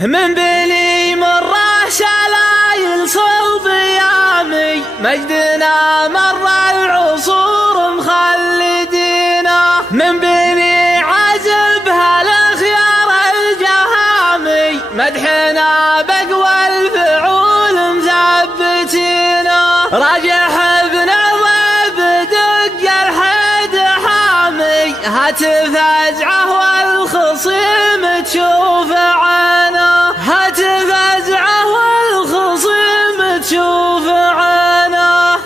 من بلي مره شلايل صلب يامي مجدنا مر العصور مخلدينا. من بني عزب هالخيار الجهامي مدحنا بقوى الفعول مثبتينا. راجح ابن الضيب دق الحد حامي هاتف ازعه والخصيم تشوف عينه. هاتف ازعه والخصيم تشوف عينه.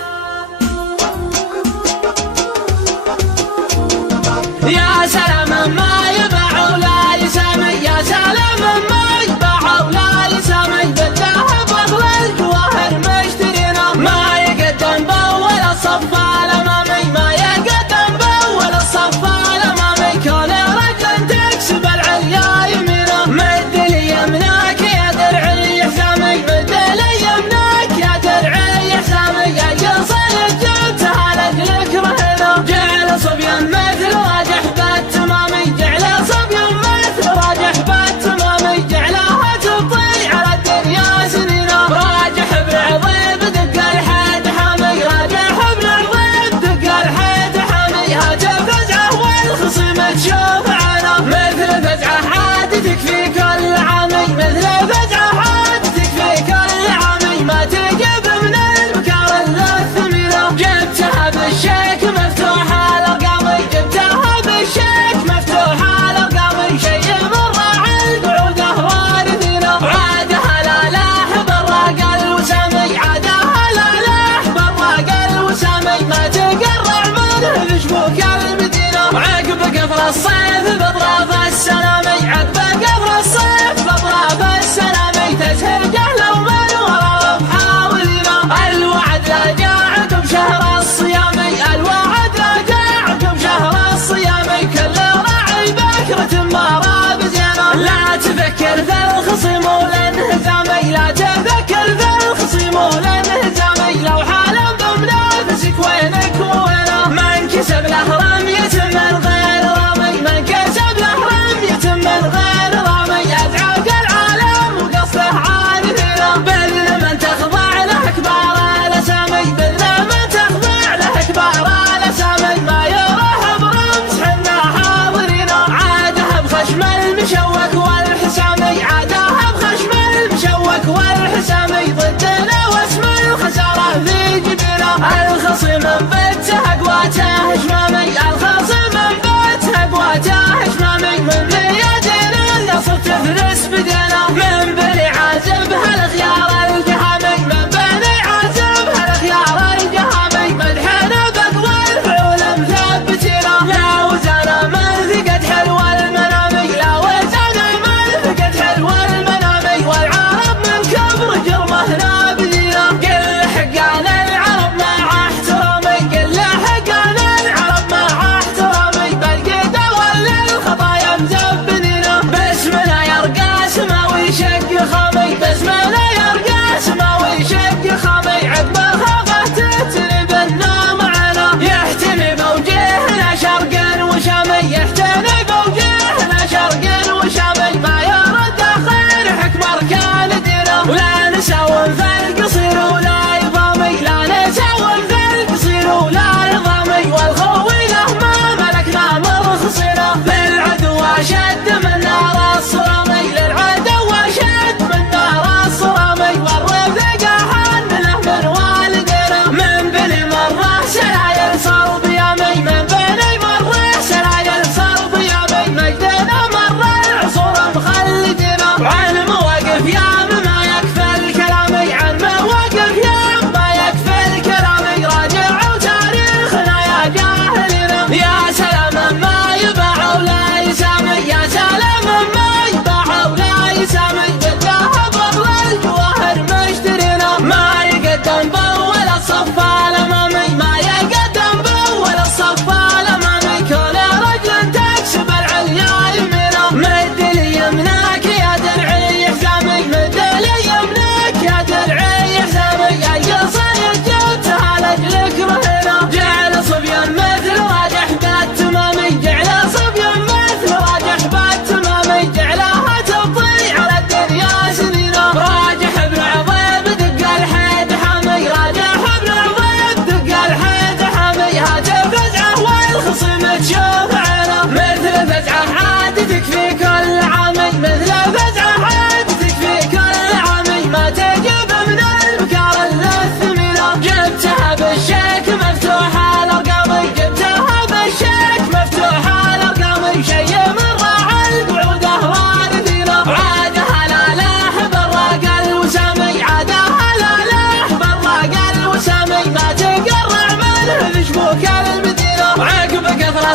يا سلام ما يباع ولا يسمي، يا سلام ما يباع ولا يسمي، بالذهب واغلى الجواهر مشترينا. ما يقدم باول الصف الامامي، ما يقدم باول الصف الامامي. كون رجل تكسب العليا يمينه. مد لي يمناك يا درعي حسامي، مد لي يمناك يا درعي حسامي. اي صيد جبتها لاجلك رهينه. جعل صبيان مثل راجح بالتمامي، جعل صبيان مثل راجح بالتمامي. جعلها تطيع على الدنيا سنينه. راجح بالعظيم دق الحد حامي، راجح بالعظيم دق الحد حامي. هاتف فزعه والخصيم تشوف عينه. مثل فزعه عاد تكفي كل عامي، مثل فزعه عاد تكفي كل عامي. ما تجيب من البكار الا الثمينه. جبتها بالشيك مفتوح الارقامي، جبتها بالشيك مفتوح الارقامي. شي مره عند عوده وارثينه. عادها لا لاح براق الوسامي، عادها لا لاح براق الوسامي. ما تقرع منه بشبوك المدينه. عقب قفر الصيف باطراف السلامي، عقب قفر الصيف باطراف السلامي. تسهل جهله ومن ورا محاولينه. الوعد لا جاء عقب شهر الصيامي، الوعد لا جاء عقب شهر الصيامي. كل راعي بكرة ما راب زينه. لا تفكر في الخصيم والانهزامي، لا تفكر في الخصيم والانهزامي. لو حالا بمنافسك وينك ووينه. من كسب له رمية من غير رامي، من كسب له رمية من غير رامي. ادعاق العالم وقصده عارفينه. بذل من تخضع له كبار الاسامي، بذل من تخضع له كبار الاسامي. ما يروح برمس حنا حاضرينه. عادها بخشم المشوك والحسامي، عادها بخشم المشوك والحسامي. ضدنا واسم الخساره في جبينه. الخصيم انبته اقواته شمامي، الخصيم انبته اقواته شمامي. من بيدين النصر تفرس بدينا. من بني عازب هالخيار الجهامي، من بني عازب هالخيار الجهامي. مدحنا بقوى الفعول مثبتينا. لا وزانا من ثقت حلو المنامي، لا وزانا من ثقت حلو المنامي. والعرب من كبر جرمه نابذينا. قل حقان العرب مع احترامي،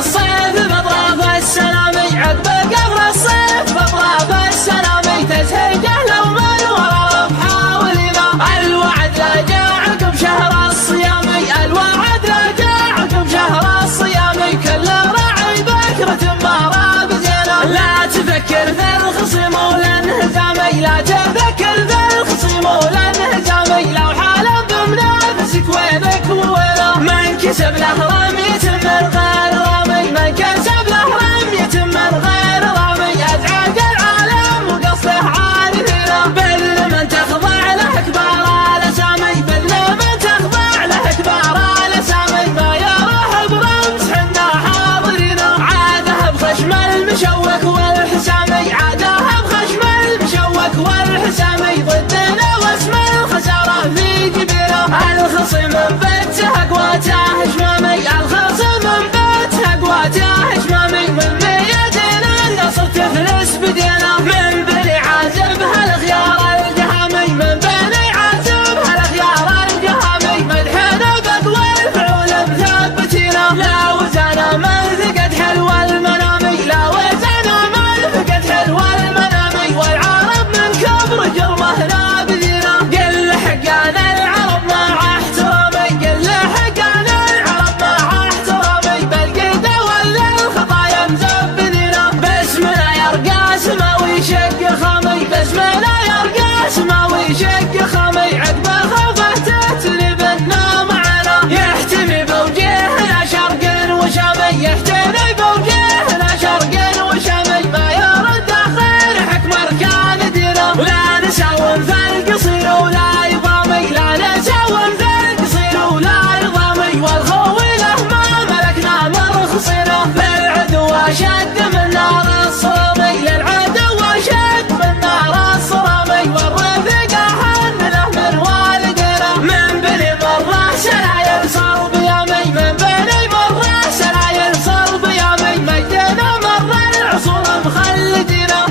الصيف بأطراف السلامي عقب قبل الصيف بأطراف السلامي تزهق لو من ورا بحاولنا الوعد لا جاء عقب شهر الصيامي الوعد لا جاء عقب شهر الصيامي كل راعي بكرة مباراة بزينة لا تفكر في الخصم والانهزامي لا تفكر في الخصم والانهزامي لو حالف بمنافسك وينك ووينه من كسب له رمية من غير رامي من كسب له رمية من غير رامي أزعج العالم وقصده عارفينه بل من تخضع له كبار الأسامي بل من تخضع له كبار الأسامي ما يروح برمز حنا حاضرينه عاده بخشم المشوك والحسامي عاده بخشم المشوك والحسامي ضدنا واسم الخسارة في جبينه الخصم بيته قواته هشمامي الخصم بيته قواته هشمامي من بيدنا النصر تفلس بدينا من بني عازب هالخيار الجهامي من بني عازب هالخيار الجهامي مدحنا بقوى الفعول مثبتينا لا وزانا من ثقت حلو المنامي لا وزانا من ثقت حلو المنامي والعرب من كبر جرمه نابذينا قل حقنا العرب مع احترامي قل حقنا العرب مع احترامي بالقيده ولا الخطايا مزبدينا باسمنا يرقى سماوي شق خامي باسمنا يرقى سماوي شق خامي عقب خافته تلبنا معنا يحتمي بوجهنا شرق وشامي يحتمي بوجهنا شرق وشامي ما يرد اخر حكم اركان دينا ولا نساوم في القصير ولا يضامي لا نساوم في القصير ولا يضامي والخوي له ما ملكنا مرخصينا للعدو اشد من نار الصرامي للعدو اشد من نار الصرامي والرفيق احن له من والدينا من بني مره سلايل صار بيامي من بني مره سلايل صار بيامي مجدنا مره العصور مخلدينا